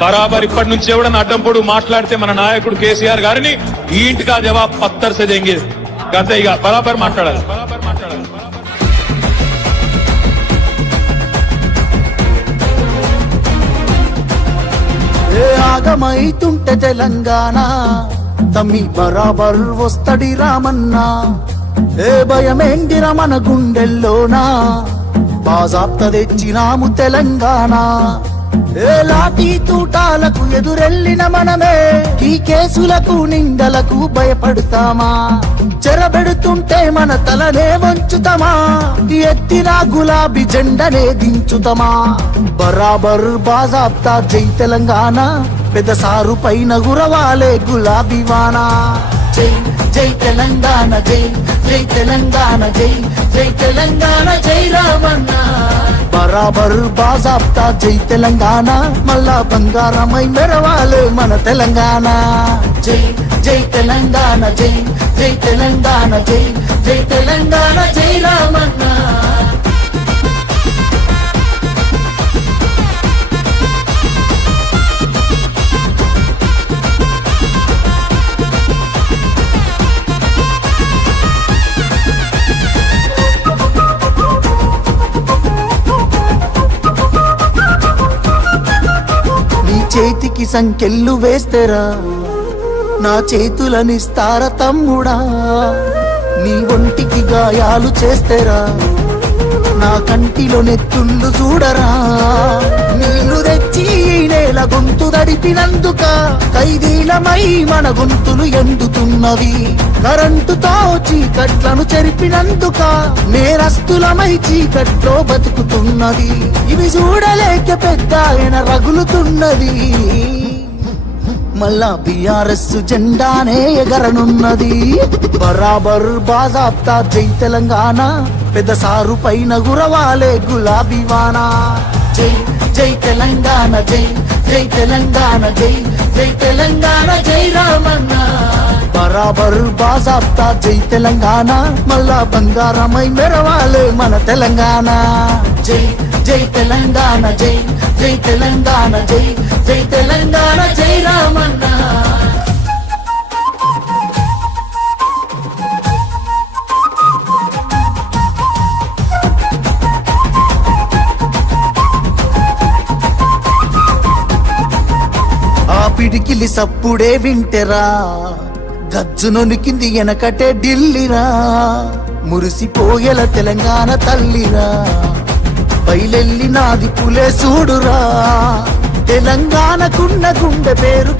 బరాబర్ ఇప్పటి నుంచి ఎవడన్నా అడ్డం పొడు మాట్లాడితే మన నాయకుడు కేసీఆర్ గారిని ఈ ఇంటికా జవాబ్ పత్తర్ సే దేంగే అంతే. ఇక బరాబర్ మాట్లాడాలి. ఆగమైతుంటే తెలంగాణ తమ్మి బరాబర్ వస్తడి రామన్నా. ఏ భయమేందిర మన గుండెల్లోనా బాజాప్త తెచ్చినాము తెలంగాణ. ఏ లాఠీ తూటాలకు ఎదురెళ్ళిన మనమే ఈ కేసులకు నిందలకు భయపడతామా? చెరబెడుతుంటే మన తలనే వంచుతామా? ఎత్తిన గులాబీ జెండనే దించుతామా? బరాబర్ బాజాప్తా జై తెలంగాణ, పెద్ద సారు పైన గురవాలే గులాబీ వానా. జై జై తెలంగాణ, జై జై తెలంగాణ, జై జై తెలంగాణ, జై రామన్న. బరాబర్ బాజాప్తా జై తెలంగాణ, మళ్ళా బంగారమై మెరవాలే మన తెలంగాణ. జై జై తెలంగాణ, జై జై తెలంగాణ, జై జై తెలంగాణ, జై రామన్న. చేతికి సంకెళ్ళు వేస్తేరా నా చేతులనిస్తార తమ్ముడా. నీ ఒంటికి గాయాలు చేస్తేరా నా కంటిలో నెత్తుళ్ళు చూడరా. నీళ్లు తెచ్చి నేల గొంతు దడిపినందుక ఖైదీలమై మన గొంతులు ఎండుతున్నవి. కరెంటుతో చీకట్లను చెరిపినందుక నేరస్తులమై చీకట్లో బతుకుతున్నది. ఇవి చూడలేక పెద్ద ఆయన రగులుతున్నది. మళ్ళా బీఆర్ఎస్ జెండానే ఎగరనున్నది. బరాబర్ బాజాప్తా జై తెలంగాణ, పెద్ద సారు పైన గురవాలే గులాబీ వానా. జై జై తెలంగాణ, జై జై తెలంగాణ, జై జై తెలంగాణ, జై రామన్న. బరాబర్ బాజాప్తా జై తెలంగాణ, మళ్ళా బంగారమై మెరవాలే మన తెలంగాణ. జై జై తెలంగాణ, జై జై తెలంగాణ, జై జై తెలంగాణ, జై రామన్న. ఆ పిడికిలి సప్పుడే వింటెరా గజ్జునొనికింది వెనకటే ఢిల్లీరా. మురిసిపోయేల తెలంగాణ తల్లిరా, బయలెల్లి నాది పులే చూడురా. తెలంగాణకున్న గుండె పేరు